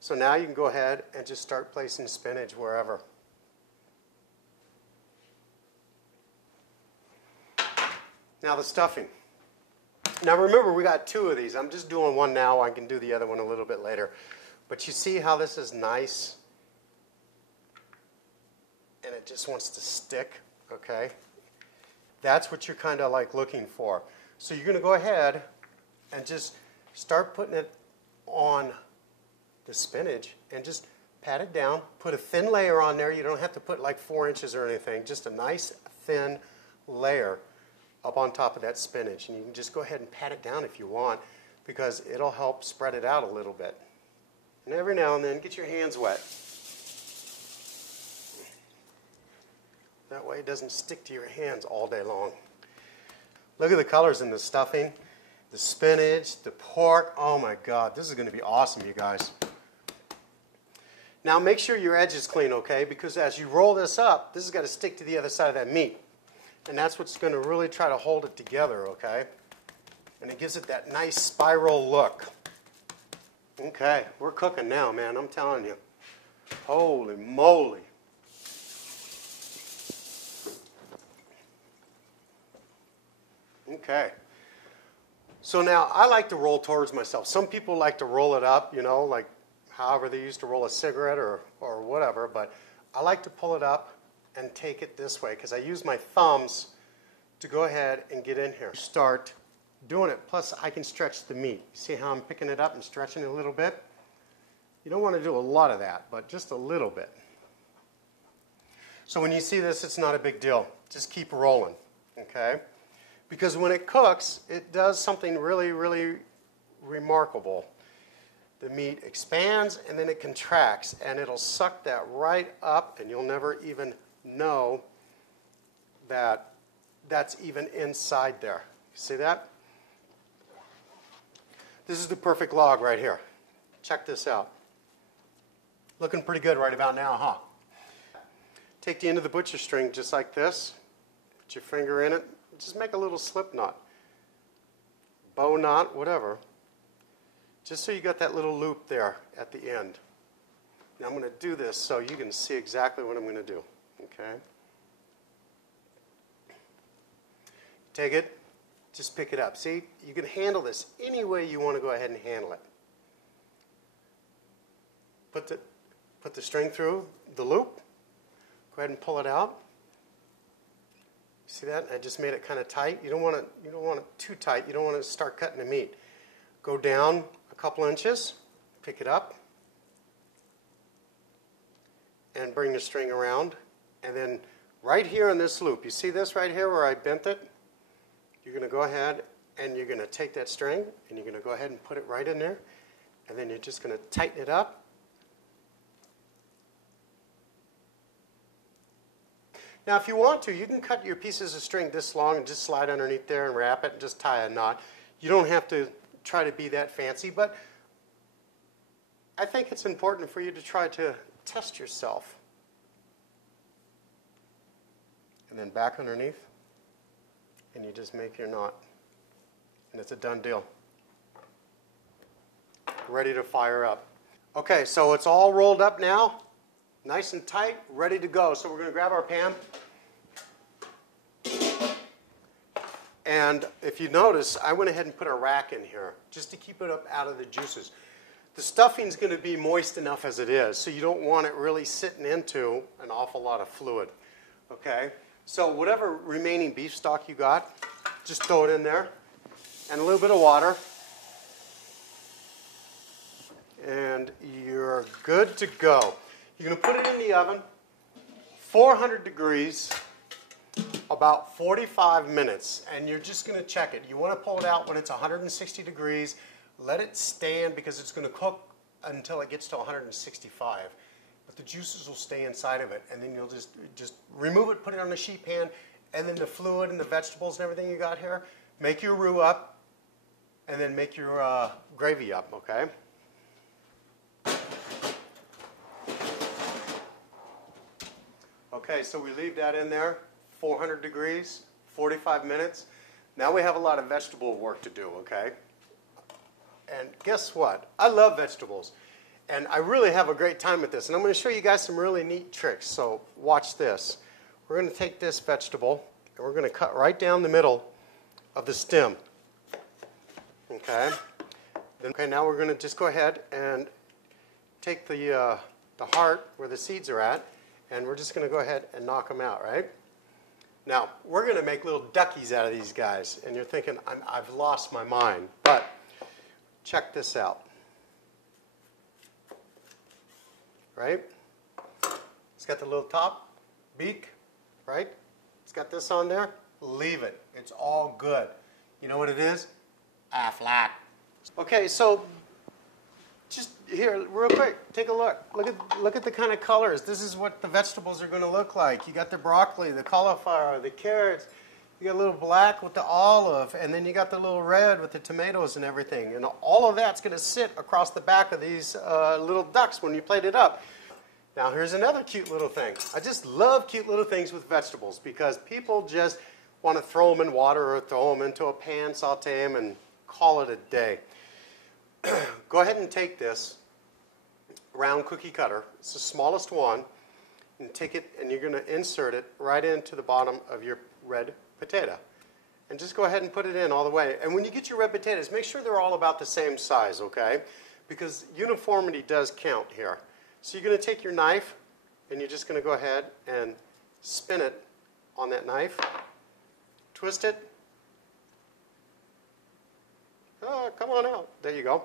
So now you can go ahead and just start placing spinach wherever. Now the stuffing. Now remember, we got 2 of these. I'm just doing one now. I can do the other one a little bit later. But you see how this is nice? And it just wants to stick, okay? That's what you're kind of like looking for. So you're going to go ahead and just start putting it on the spinach and just pat it down. Put a thin layer on there. You don't have to put like 4 inches or anything. Just a nice thin layer up on top of that spinach. And you can just go ahead and pat it down if you want, because it'll help spread it out a little bit. And every now and then, get your hands wet. That way it doesn't stick to your hands all day long. Look at the colors in the stuffing, the spinach, the pork. Oh my God, this is going to be awesome, you guys. Now make sure your edge is clean, okay? Because as you roll this up, this has got to stick to the other side of that meat. And that's what's going to really try to hold it together, okay? And it gives it that nice spiral look. Okay, we're cooking now, man, I'm telling you. Holy moly. Okay. So now I like to roll towards myself. Some people like to roll it up, you know, like however they used to roll a cigarette or whatever. But I like to pull it up and take it this way because I use my thumbs to go ahead and get in here. Start doing it. Plus I can stretch the meat. See how I'm picking it up and stretching it a little bit? You don't want to do a lot of that, but just a little bit. So when you see this, it's not a big deal. Just keep rolling, okay? Because when it cooks, it does something really, really remarkable. The meat expands and then it contracts, and it'll suck that right up, and you'll never even know that that's even inside there. See that? This is the perfect log right here. Check this out. Looking pretty good right about now, huh? Take the end of the butcher string just like this. Put your finger in it. Just make a little slip knot. Bow knot, whatever. Just so you got that little loop there at the end. Now I'm going to do this so you can see exactly what I'm going to do. Okay? Take it. Just pick it up. See, you can handle this any way you want to go ahead and handle it. Put the string through the loop. Go ahead and pull it out. See that? I just made it kind of tight. You don't want it too tight. You don't want to start cutting the meat. Go down a couple inches. Pick it up. And bring the string around. And then right here in this loop, you see this right here where I bent it? You're going to go ahead and you're going to take that string and you're going to go ahead and put it right in there. And then you're just going to tighten it up. Now if you want to, you can cut your pieces of string this long and just slide underneath there and wrap it and just tie a knot. You don't have to try to be that fancy, but I think it's important for you to try to test yourself. And then back underneath. And you just make your knot. And it's a done deal. Ready to fire up. Okay, so it's all rolled up now. Nice and tight, ready to go. So we're going to grab our pan. And if you notice, I went ahead and put a rack in here just to keep it up out of the juices. The stuffing's going to be moist enough as it is, so you don't want it really sitting into an awful lot of fluid. Okay? So whatever remaining beef stock you got, just throw it in there. And a little bit of water. And you're good to go. You're going to put it in the oven, 400 degrees, about 45 minutes. And you're just going to check it. You want to pull it out when it's 160 degrees. Let it stand because it's going to cook until it gets to 165. But the juices will stay inside of it. And then you'll just remove it, put it on a sheet pan, and then the fluid and the vegetables and everything you got here, make your roux up, and then make your gravy up, okay? Okay, so we leave that in there, 400 degrees, 45 minutes. Now we have a lot of vegetable work to do, okay? And guess what? I love vegetables. And I really have a great time with this. And I'm going to show you guys some really neat tricks. So watch this. We're going to take this vegetable and we're going to cut right down the middle of the stem. Okay. Okay, now we're going to just go ahead and take the heart where the seeds are at, and we're just going to go ahead and knock them out, right? Now, we're going to make little duckies out of these guys, and you're thinking, I've lost my mind, but check this out. Right? It's got the little top, beak, right? It's got this on there. Leave it. It's all good. You know what it is? Flat. Okay, so just here, real quick, take a look. Look at the kind of colors. This is what the vegetables are going to look like. You got the broccoli, the cauliflower, the carrots. You got a little black with the olive, and then you got the little red with the tomatoes and everything. And all of that's going to sit across the back of these little ducks when you plate it up. Now, here's another cute little thing. I just love cute little things with vegetables because people just want to throw them in water or throw them into a pan, saute them, and call it a day. Go ahead and take this round cookie cutter. It's the smallest one. And take it and you're going to insert it right into the bottom of your red potato. And just go ahead and put it in all the way. And when you get your red potatoes, make sure they're all about the same size, okay? Because uniformity does count here. So you're going to take your knife and you're just going to go ahead and spin it on that knife. Twist it. Oh, come on out. There you go.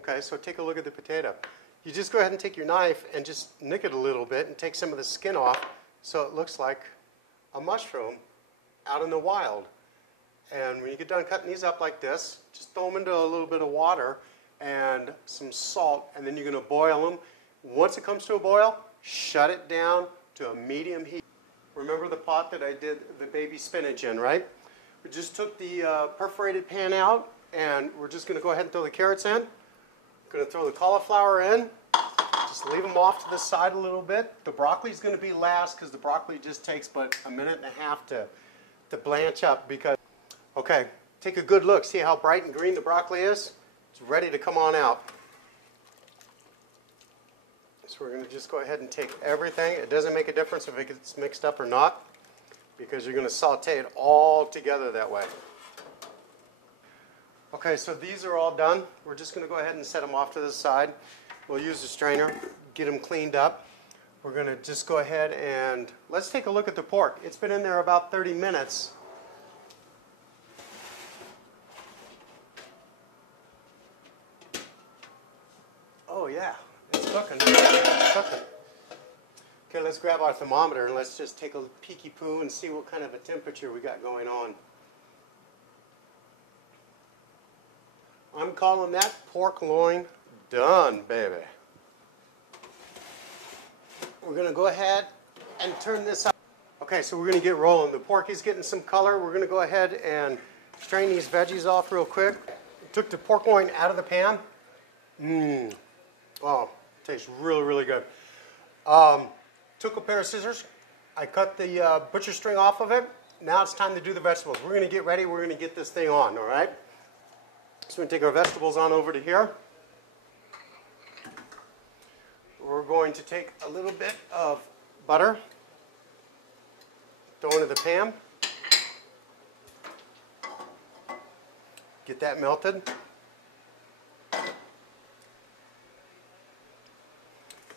Okay, so take a look at the potato. You just go ahead and take your knife and just nick it a little bit and take some of the skin off so it looks like a mushroom out in the wild. And when you get done cutting these up like this, just throw them into a little bit of water and some salt, and then you're going to boil them. Once it comes to a boil, shut it down to a medium heat. Remember the pot that I did the baby spinach in, right? We just took the perforated pan out, and we're just going to go ahead and throw the carrots in. Going to throw the cauliflower in. Just leave them off to the side a little bit. The broccoli is going to be last because the broccoli just takes but a minute and a half to blanch up. Because, okay, take a good look. See how bright and green the broccoli is? It's ready to come on out. So we're going to just go ahead and take everything. It doesn't make a difference if it gets mixed up or not, because you're going to saute it all together that way. Okay, so these are all done. We're just going to go ahead and set them off to the side. We'll use a strainer, get them cleaned up. We're going to just go ahead and let's take a look at the pork. It's been in there about 30 minutes. Oh yeah, it's cooking. It's cooking. Okay, let's grab our thermometer and let's just take a peeky poo and see what kind of a temperature we got going on. I'm calling that pork loin done, baby. We're going to go ahead and turn this up. Okay, so we're going to get rolling. The pork is getting some color. We're going to go ahead and strain these veggies off real quick. Took the pork loin out of the pan. Oh, tastes really, really good. Took a pair of scissors. I cut the butcher string off of it. Now it's time to do the vegetables. We're going to get ready. We're going to get this thing on, all right? So we're going to take our vegetables on over to here. We're going to take a little bit of butter, throw into the pan, get that melted. I'm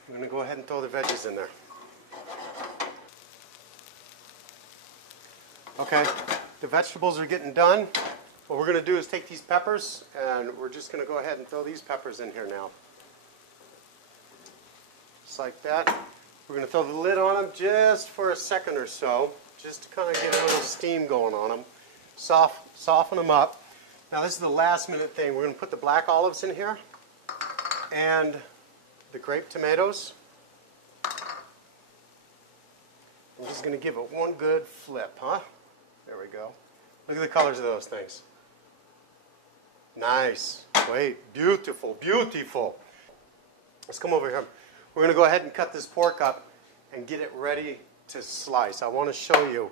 going to go ahead and throw the veggies in there. Okay, the vegetables are getting done. What we're going to do is take these peppers, and we're just going to go ahead and throw these peppers in here now. Just like that. We're going to throw the lid on them just for a second or so, just to kind of get a little steam going on them. Soften them up. Now this is the last minute thing. We're going to put the black olives in here, and the grape tomatoes. I'm just going to give it one good flip, huh? There we go. Look at the colors of those things. Nice. Wait, beautiful, beautiful. Let's come over here. We're going to go ahead and cut this pork up and get it ready to slice. I want to show you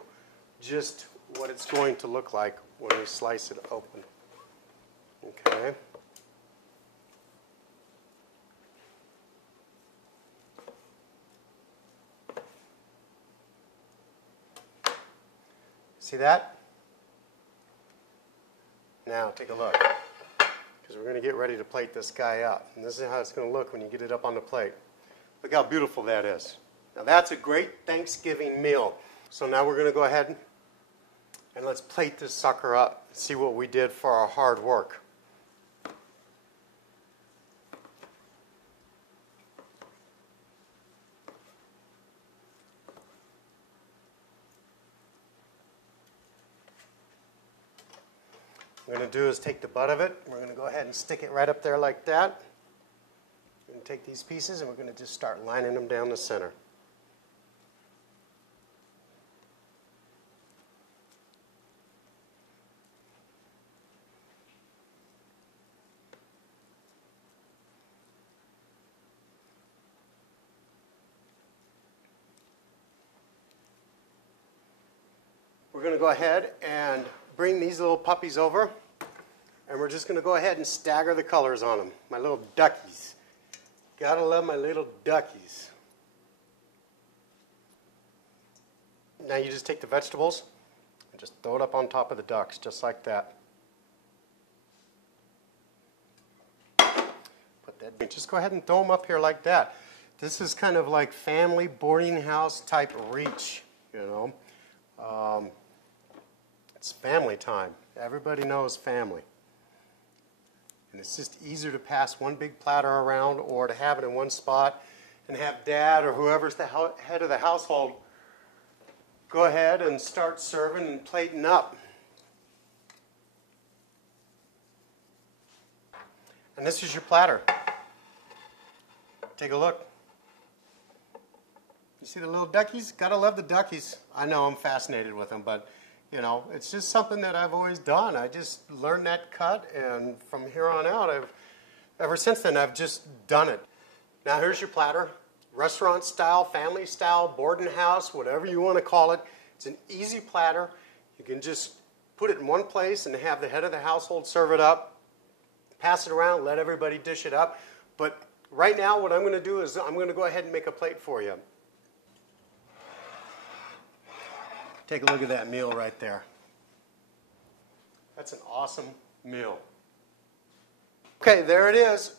just what it's going to look like when we slice it open. Okay. See that? Now take a look, because we're going to get ready to plate this guy up. And this is how it's going to look when you get it up on the plate. Look how beautiful that is. Now that's a great Thanksgiving meal. So now we're going to go ahead and let's plate this sucker up and see what we did for our hard work. What we're going to do is take the butt of it. We're going to go ahead and stick it right up there like that. We're going to take these pieces and we're going to just start lining them down the center. We're going to go ahead and bring these little puppies over, and we're just going to go ahead and stagger the colors on them. My little duckies. Gotta love my little duckies. Now you just take the vegetables and just throw it up on top of the ducks, just like that. Just go ahead and throw them up here like that. This is kind of like family boarding house type reach, you know. It's family time. Everybody knows family. And it's just easier to pass one big platter around or to have it in one spot and have Dad or whoever's the head of the household go ahead and start serving and plating up. And this is your platter. Take a look. You see the little duckies? Gotta love the duckies. I know I'm fascinated with them, but you know, it's just something that I've always done. I just learned that cut, and from here on out, ever since then, I've just done it. Now here's your platter. Restaurant style, family style, boarding house, whatever you want to call it. It's an easy platter. You can just put it in one place and have the head of the household serve it up, pass it around, let everybody dish it up. But right now, what I'm going to do is I'm going to go ahead and make a plate for you. Take a look at that meal right there. That's an awesome meal. Okay, there it is.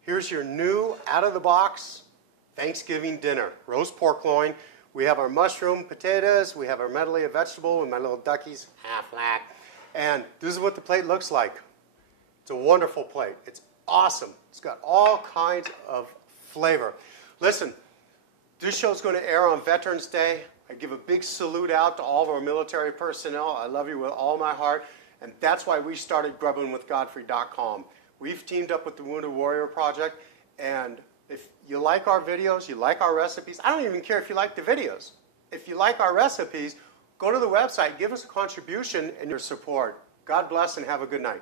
Here's your new out-of-the-box Thanksgiving dinner. Roast pork loin. We have our mushroom potatoes. We have our medley of vegetable with my little duckies, half black. And this is what the plate looks like. It's a wonderful plate. It's awesome. It's got all kinds of flavor. Listen, this show's going to air on Veterans Day. I give a big salute out to all of our military personnel. I love you with all my heart. And that's why we started GrubbinWithGodfrey.com. We've teamed up with the Wounded Warrior Project. And if you like our videos, you like our recipes, I don't even care if you like the videos. If you like our recipes, go to the website, give us a contribution and your support. God bless and have a good night.